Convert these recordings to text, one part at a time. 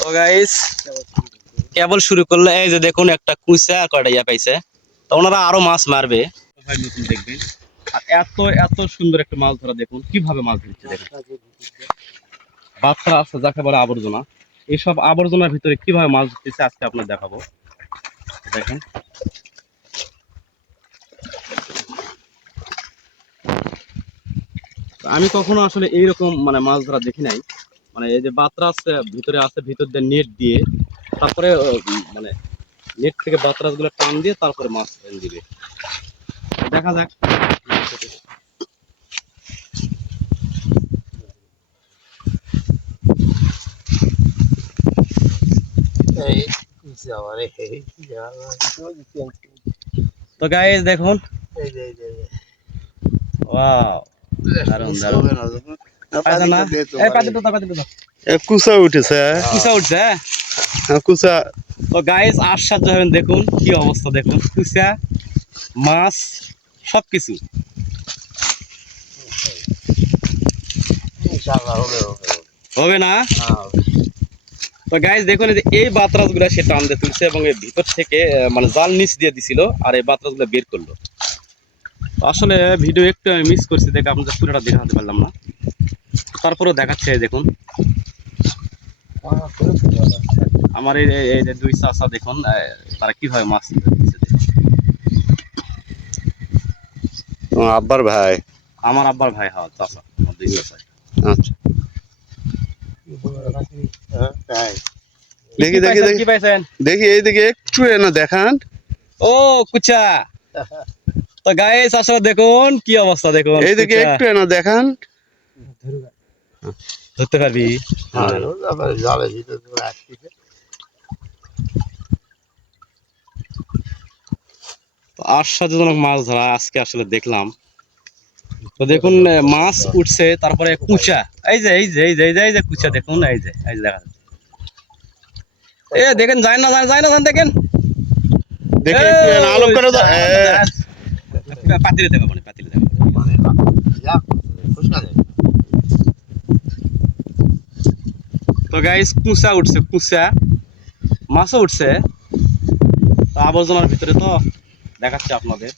তো গাইস কেবল শুরু করলে এই যে দেখুন একটা কুচা কয়টা ইয়া পাইছে, তো ওনারা আরো মাছ মারবে ভাই, নতুন দেখবেন। আর এত এত সুন্দর একটা মাছ ধরা দেখুন কিভাবে মাছ ধরছে দেখুন। বাচ্চা আছে যাকে বলে আবর্জনা, এইসব আবর্জনার ভিতরে কিভাবে মাছ ধরতেছে আজকে আপনার দেখাবো। দেখেন আমি কখনো আসলে এইরকম মানে মাছ ধরা দেখি নাই। মানে এই যে বাতরাস ভিতরে আছে, ভিতর দিয়ে নেট দিয়ে তারপরে মানে নেট থেকে বাতরাস গুলো টান দিয়ে তারপরে মাছ দিবে। দেখা যাক। তো গাইস দেখুন, ওয়াও দারুন দারুন। কুচা উঠেছে, কুচা উঠছে। কুচা। তো গাইস আশ্চর্য হবেন, দেখুন কি অবস্থা, দেখুন কুচা মাছ সবকিছু। হবে না? তো গাইস দেখুন এই বাতরাস গুলা সে টান দিয়ে তুলছে এবং এর ভিতর থেকে মানে জাল নিচ দিয়ে দিছিল আর এই বাতরাস গুলা বের করলো। আসলে ভিডিও একটু আমি মিস করছি, দেখে আপনাদের পুরোটা দেখাতে পারলাম না, তারপরেও দেখাচ্ছে। দেখুন আমার এই যে দুই চাচা দেখুন তারা কিভাবে মাছ ধরতেছে। আব্বার ভাই, আমার আব্বার ভাই, হ্যাঁ চাচা, আমার দুই চাচা। আচ্ছা দেখি দেখি কি পাইছেন দেখি এইদিকে একটু এনে দেখান। ও কুচা। তো গাইস আসলে দেখুন কি অবস্থা, দেখুন এইদিকে একটু এনে দেখান। ধরতে পারবি? আশ্চর্যজনক মাছ ধরা আজকে আসলে দেখলাম। তো দেখুন মাছ উঠছে, তারপরে কুচা, এই যে এই যে এই যে এই যে কুচা দেখুন, এই যে এই যে দেখা যাচ্ছে। এ দেখেন যায় না যায় না দেখেন, দেখি একটু এনে আলোক করে দাও। পাতিলে দেখো, মানে পাতিলে দেখো। তো গাইস কুচা উঠছে, কুচা মাছও উঠছে। তো আবর্জনার ভিতরে তো দেখাচ্ছে আপনাদের।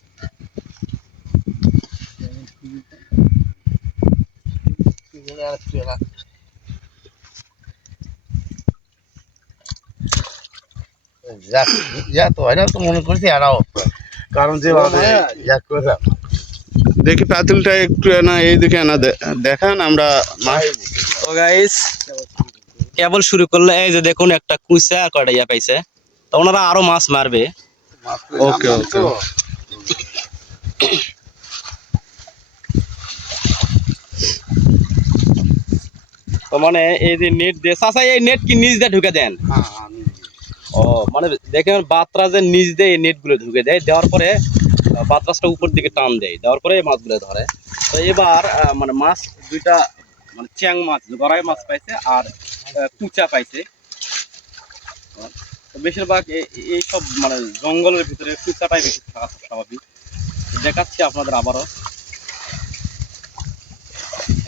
মনে করছি কারণ যে দেখি পাতিলটা একটু এনা এইদিকে এনা দেখান আমরা মাছ। তো গাইস কেবল শুরু করলে এই যে দেখুন একটা কুচা কয়টা ইয়া পাইছে, তো ওনারা আরো মাছ মারবে। ওকে ওকে। তো মানে এই যে নেট দিয়ে চাচা, এই নেট কি নিচ দিয়ে ঢুকে দেন? ও মানে দেখেন বাতরাজের নিচ দিয়ে এই নেট গুলো ঢুকে দেয়, দেওয়ার পরে বাতরাজটা উপর দিকে টান দেয়, দেওয়ার পরে মাছগুলো ধরে। তো এবার মানে মাছ দুইটা, মানে চ্যাং মাছ, গড়াই মাছ পাইছে আর কুচা পাইছে। তো বেশিরভাগ এই সব মানে জঙ্গলের ভিতরে কুচাটাই বেশি থাকা স্বাভাবিক। দেখাচ্ছি আপনাদের আবারও।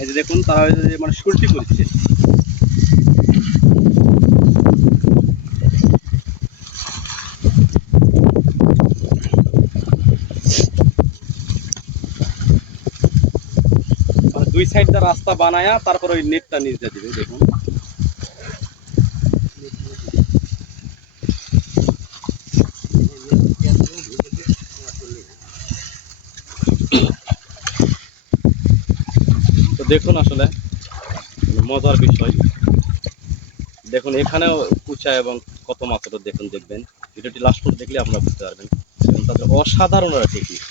এই যে দেখুন তারা মানে সুরটি করছে। মানে দুই সাইড দা রাস্তা বানায়া তারপর ওই নেটটা নিচ দিয়ে দিবে। দেখুন তো দেখুন আসলে মজার বিষয়। দেখুন এখানেও কুচা এবং কত মাত্রা দেখুন, দেখবেন ভিডিওটি লাস্ট পর্যন্ত দেখলে আপনারা বুঝতে পারবেন তাদের অসাধারণ টেকনিক।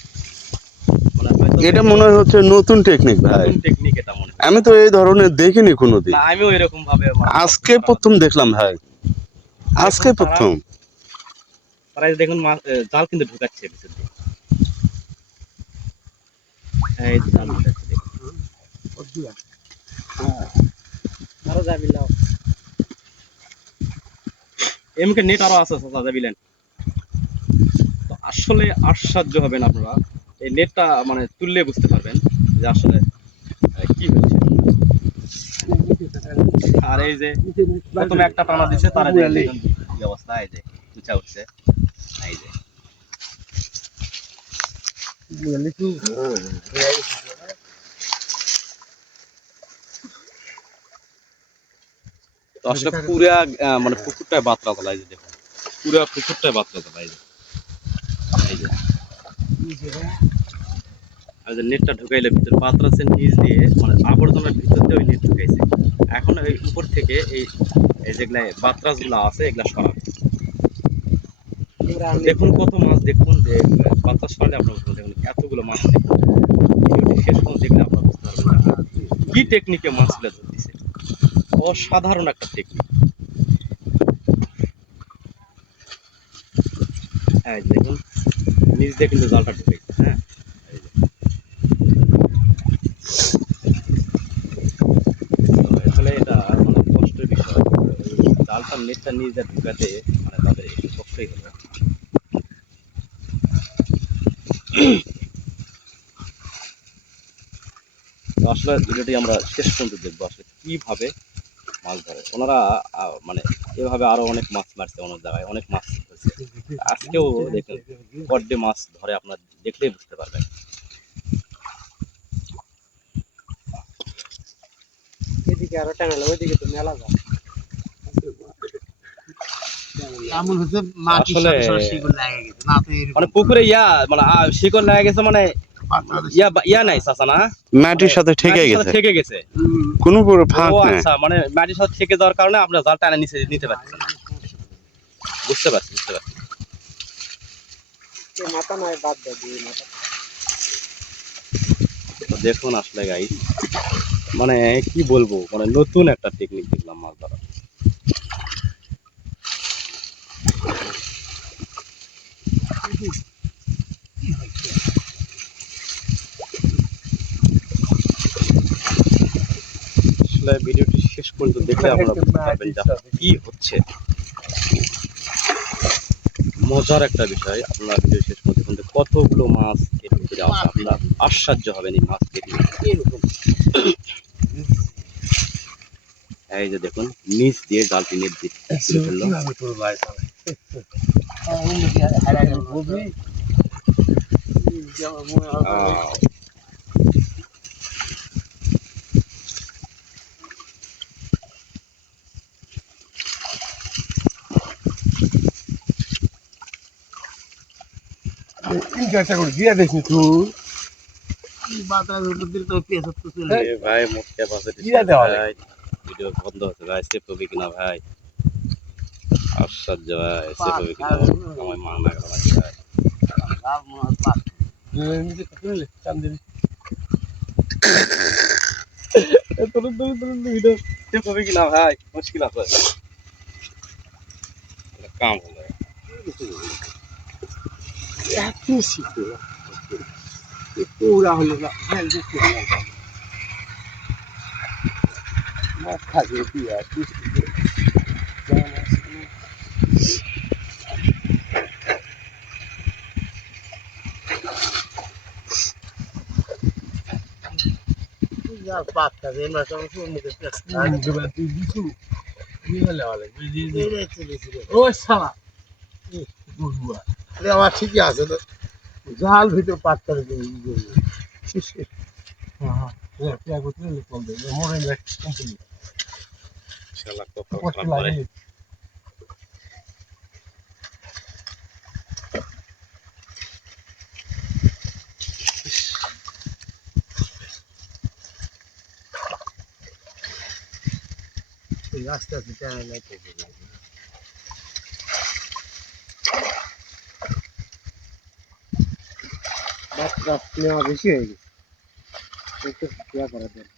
মানে এটা মনে হচ্ছে নতুন টেকনিক ভাই, টেকনিক এটা মনে হয়। আমি তো এই ধরনের দেখিনি কোনোদিন, আমিও এরকম ভাবে আজকে প্রথম দেখলাম ভাই, আজকে প্রথম। তারা দেখুন জাল কিন্তু ঢুকাচ্ছে ভিতর দিয়ে। এই জাল ঢুকাচ্ছে আরো যাবি লাও এমকে নেট আরো আছে যাবিলেন। তো আসলে আশ্চর্য হবেন আপনারা, এই নেটটা মানে তুললে বুঝতে পারবেন যে আসলে কি হচ্ছে। আর এই যে প্রথমে একটা টানা দিছে তার দেখুন কি অবস্থা, এই যে উঁচা উঠছে, এই যে তো আসলে পুরা মানে পুকুরটায় বাতরা তোলা, এই যে দেখুন পুরা পুকুরটায় বাতরা তোলা, এই যে আর যে নেটটা ঢুকাইলে ভিতরে বাতরাসের নিচ দিয়ে মানে আবর্জনার ভিতর দিয়ে ওই নেট ঢুকাইছে। এখন এই উপর থেকে এই এই যেগুলা বাতরাস গুলা আছে এগুলা সরাবে। তো দেখুন কত মাছ, দেখুন যে বাতাস সরালে আপনার দেখুন এতগুলো মাছ দেখুন, ভিডিওটি শেষ পর্যন্ত দেখলে আপনারা বুঝতে পারবেন কি টেকনিকে মাছগুলো ধরতেছে, অসাধারণ একটা টেকনিক। হ্যাঁ দেখুন নিচ দিয়ে কিন্তু জালটা ঢুকাইছে। হ্যাঁ এই যে। তো আসলে এটা মানে কষ্টের বিষয়, জালটা নেটটা নিচ দিয়ে ঢুকাতে মানে তাদের একটু কষ্টই হলো। তো আসলে ভিডিওটি আমরা শেষ পর্যন্ত দেখবো আসলে কিভাবে মাছ ধরে ওনারা। মানে এভাবে আরো অনেক মাছ মারছে, অনেক জায়গায় অনেক মাছ ধরছে, আজকেও দেখুন কড্ডে মাছ ধরে, আপনার দেখলেই বুঝতে পারবেন। এদিকে আরো টাঙালো, ওইদিকে তো মেলা যায়। এমন হচ্ছে মাটি আসলে শিকড় লাগে গেছে, না তো এরকম মানে পুকুরে মানে শিকড় লেগে গেছে, মানে ইয়া নাই চাচা না, মাটির সাথে ঠেকে মাটির সাথে গেছে, ঠেকে গেছে। কোনো পুরো ফাঁক ও নেই। আচ্ছা, মানে মাটির সাথে ঠেকে যাওয়ার কারণে আপনার জাল টানা নিতে পারছেন না। বুঝতে পারছি। মাথা নয় বাদ দিয়ে মাথা। তো দেখুন আসলে গাইস মানে কি বলবো, মানে নতুন একটা টেকনিক দেখলাম মাছ ধরার। আসলে ভিডিওটি শেষ পর্যন্ত দেখলে আপনারা বুঝতে পারবেন যে আসলে কি হচ্ছে। মজার একটা বিষয়, আপনারা ভিডিও শেষ পর্যন্ত দেখুন যে কতগুলো মাছ এর ভিতরে আছে, আপনারা আশ্চর্য হবেন এই মাছ দেখে। এই যে দেখুন নিচ দিয়ে জালটি নেট দিয়ে তুলে ফেললো। আহ, এ ভাই মুখে বাসে ভাই ভিডিও বন্ধ হচ্ছে ভাই, সেভ হবে কিনা ভাই, আশ্চর্য ভাই, সেভ হবে কিনা আমার মা না করা ভাই। ভিডিও সেভ হবে কিনা ভাই, মুশকিল আছে, কাম হলো। এত শিকড় পুরা হলো না, মাছ খাবে কি আর পাত্তা দেয় মাছ আমার ঠিকই আছে তো, জাল ভিতরে পাত্তা শালা কপাল খারাপ করে। আস্তে আস্তে নেওয়া বেশি হয়ে গেছে, একটু ইয়া করা দরকার।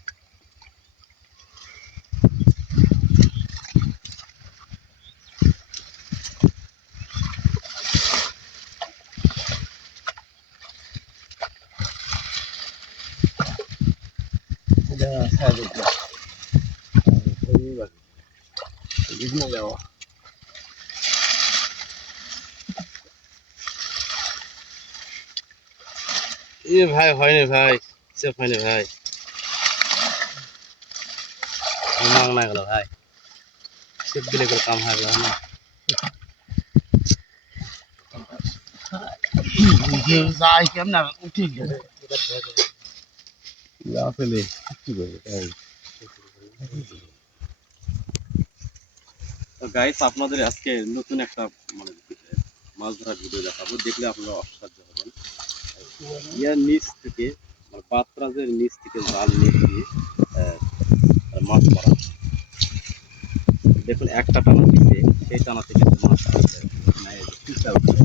এ ভাই হয়নি ভাই, সেভ হয়নি ভাই, মাং না গেল ভাই। ছিপ দিলে করে কাম হয় না। যাই কেমন উঠে গেছে আসলে কি করবে তাই তো গাইস আপনাদের আজকে নতুন একটা মানে মাছ ধরার ভিডিও দেখাবো, দেখলে আপনারা আশ্চর্য হবেন। ইয়ার নিচ থেকে মানে পাত্রাজের নিচ থেকে জাল নিয়ে দিয়ে মাছ মারা। দেখুন একটা টানা দিচ্ছে, সেই টানা থেকে মাছ আসছে না, এই যে পিছা উঠছে।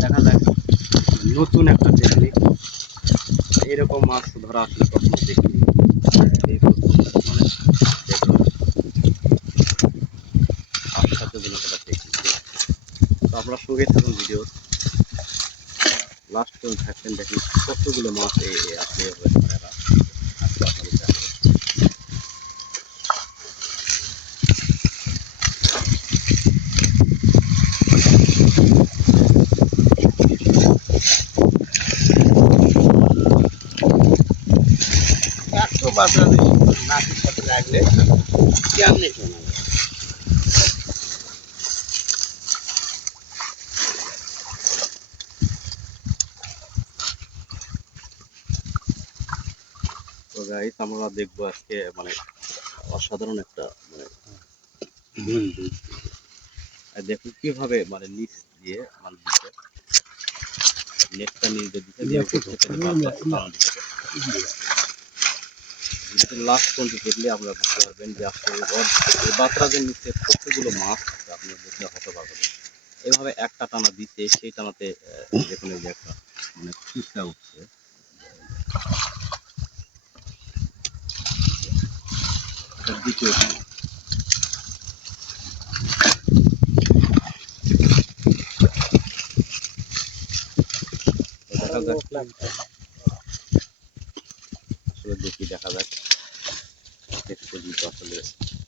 দেখা যাক নতুন একটা টেকনিক, এরকম মাছ ধরা আসলে কখনো দেখিনি। এই প্রথম মানে দেখলাম আশ্চর্যজনক একটা টেকনিক। তো আপনারা সঙ্গে থাকুন ভিডিও লাস্ট পর্যন্ত থাকবেন, দেখেন কতগুলো মাছ আসলে হয়েছে এরা আজকে আপনাদের দেখাবো। একশো বাচ্চা নাকের সাথে লাগলে কেমনি শোনা যায়। তো গাইস আমরা দেখবো আজকে মানে অসাধারণ একটা মানে আর দেখুন কিভাবে মানে নিচ দিয়ে মানে দিচ্ছে, নেটটা নিচ দিয়ে দিচ্ছে, দিয়ে উপর থেকে টান দিচ্ছে। লাস্ট পর্যন্ত দেখলে আপনারা বুঝতে পারবেন যে আসলে এই বাতরাজের নিচে কতগুলো মাছ আছে, আপনারা দেখলে হতবাক হবেন। এভাবে একটা টানা দিচ্ছে, সেই টানাতে দেখুন এই যে একটা মানে পিছা উঠছে। এটা দ্বিতীয় টানা। তো দেখা যাক আসলে দেখি, দেখা যাক শেষ পর্যন্ত আসলে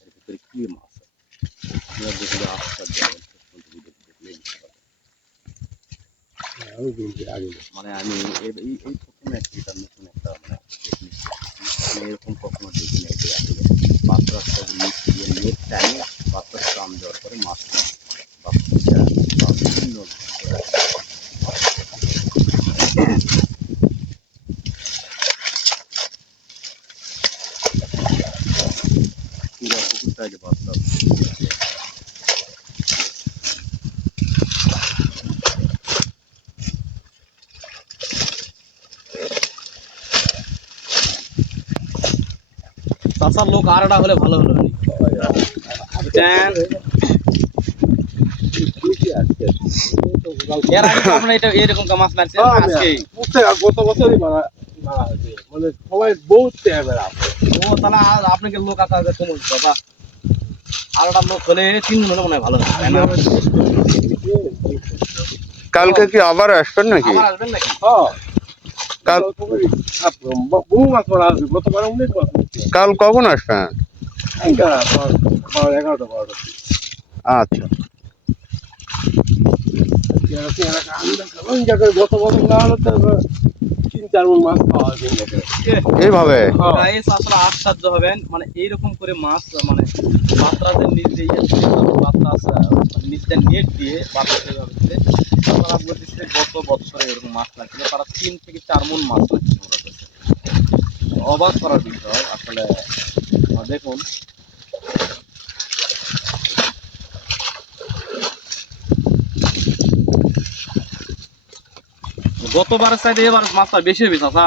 এর ভিতরে কি মাছ আছে। আপনারা দেখলে আশ্চর্য হবেন, শেষ পর্যন্ত ভিডিও দেখলেই বুঝতে পারবেন। আমি কিন্তু আগে মানে আমি এই প্রথমে একটা নতুন একটা মানে টেকনিক, মানে এরকম কখনো দেখিনি যে আসলে বাচ্চা নিচ দিয়ে নেট টাইমে বাচ্চা টান দেওয়ার পরে মাছ বা পিঁচা বা বিভিন্ন পুরো পুকুরটা যে বাচ্চা চাষার লোক আর একটা হলে ভালো হলো বুঝছেন। এর আগে তো আপনারা এটা এরকম মাছ মারছেন আজকে? গত বছরই মারা মারা হয়েছে মানে সবাই বহুত টাইমের আছে ও তাহলে আর আপনাকে লোক আছে কমল বাবা, আর একটা লোক হলে 3 জন হলে মনে হয় ভালো হয়, তাই না? কালকে কি আবার আসবেন নাকি? আবার আসবেন নাকি? কাল বহু মাছ মারা আছে গতবার অনেক মাছ কাল কখন আসবেন? 11টা 12টা আচ্ছা, গত বছর না হলে তো 3-4 মণ মাছ খাওয়া হয়েছে এইভাবে গাইস আসলে আশ্চর্য হবেন, মানে এইরকম করে মাছ মানে বাতরাজের নিচ দিয়ে বাতরাজ নিচ দিয়ে নেট দিয়ে বাতরাজ এভাবে দিতে তারা বলতেছে গত বছরে এরকম মাছ লাগছিল, তারা 3 থেকে 4 মণ মাছ লাগছে ওরা কাছে। অবাক করার বিষয় আসলে। দেখুন গতবারের চাইতে এবার মাছটা বেশি হবে চাচা।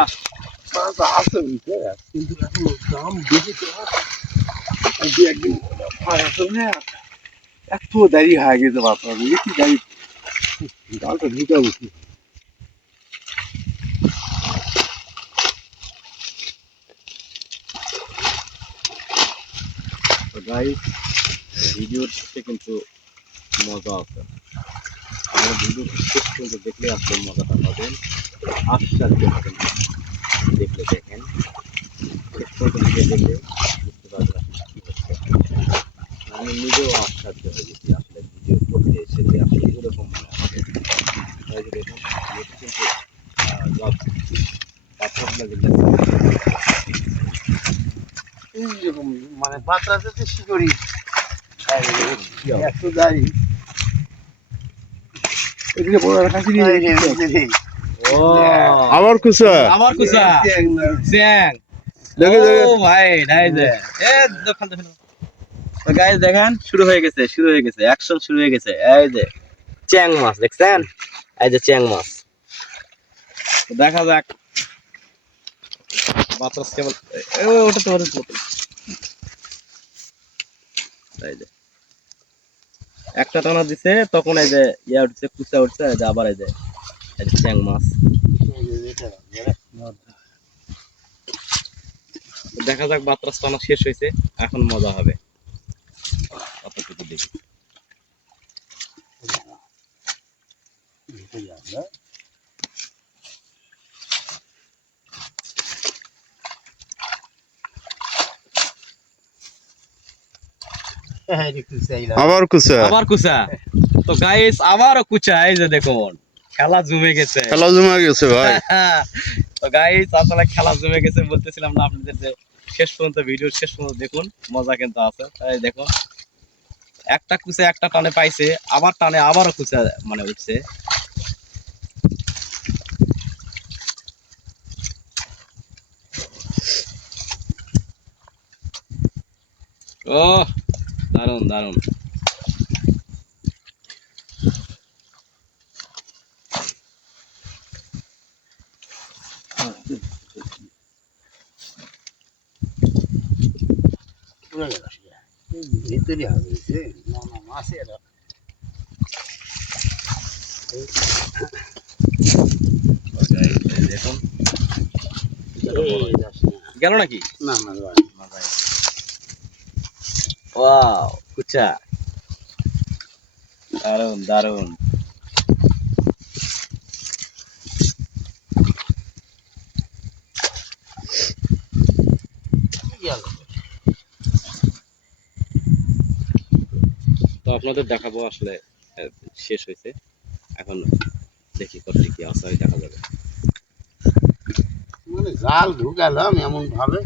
মাছ আছে বুঝলে কিন্তু এখন দাম বেশি তো একদিন আসলে এত দেরি হয়ে গেছে বাচ্চা কি দেরি গালটা ঢুকে উঠি তো গাইস ভিডিওতে কিন্তু মজা আছে, আমার ভিডিও শেষ পর্যন্ত দেখলে আসলে মজাটা পাবেন, আশ্চর্য হবেন দেখলে। দেখেন শেষ পর্যন্ত ভিডিও দেখলে বুঝতে পারবেন আসলে কি হচ্ছে। আমি নিজেও আশ্চর্য হয়ে গেছি আসলে ভিডিও করতে এসে যে আসলে এরকম মনে হবে। তাই যে দেখুন নেট কিন্তু পাথর লাগে এইরকম মানে বাচ্চাদের তো শিকড়ি এত দাড়ি এদিকে বড় রাখি ও আবার কুচা আবার কুচা চ্যাং দেখে দেখে ও ভাই নাই যে এ দোকান দেখেন তো গাইস দেখেন শুরু হয়ে গেছে অ্যাকশন শুরু হয়ে গেছে এই যে চ্যাং মাছ দেখছেন এই যে চ্যাং মাছ তো দেখা যাক বাতাস কেবল ওটা তো এই যে একটা টানা দিছে তখন এই যে ইয়া উঠছে কুচা উঠছে এই যে আবার এই যে চ্যাং মাছ দেখা যাক বাতাস টানা শেষ হয়েছে এখন মজা হবে কতটুকু দেখি আবার কুচা আবার কুচা তো গাইস আবারও কুচা এই যে দেখুন খেলা জমে গেছে খেলা জমা গেছে ভাই তো গাইস আসলে খেলা জমে গেছে বলতেছিলাম না আপনাদের যে শেষ পর্যন্ত ভিডিও শেষ পর্যন্ত দেখুন মজা কিন্তু আছে তাই দেখুন একটা কুচা একটা টানে পাইছে আবার টানে আবারও কুচা মানে উঠছে ও দারুন দারুন ভিতরে হবে না না মাছে দেখুন গেল নাকি না না ওয়াও কুচা দারুন দারুন তো আপনাদের দেখাবো আসলে শেষ হয়েছে এখন দেখি কত কি আছে দেখা যাবে মানে জাল ঢুকালাম এমন ভাবে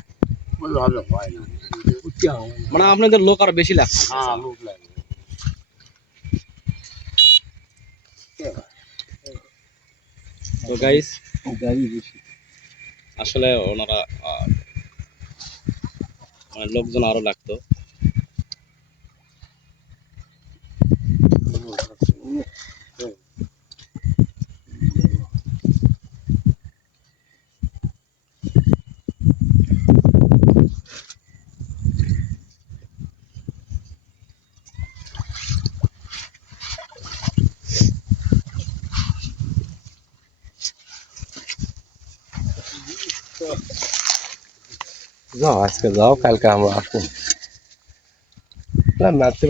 ভাবে হয় না মানে আপনাদের লোক আর বেশি লাগছে হ্যাঁ লোক লাগে তো গাইস আসলে ওনারা মানে লোকজন আরো লাগতো যাও আজকে যাও কালকে আমরা আসবো না মারতে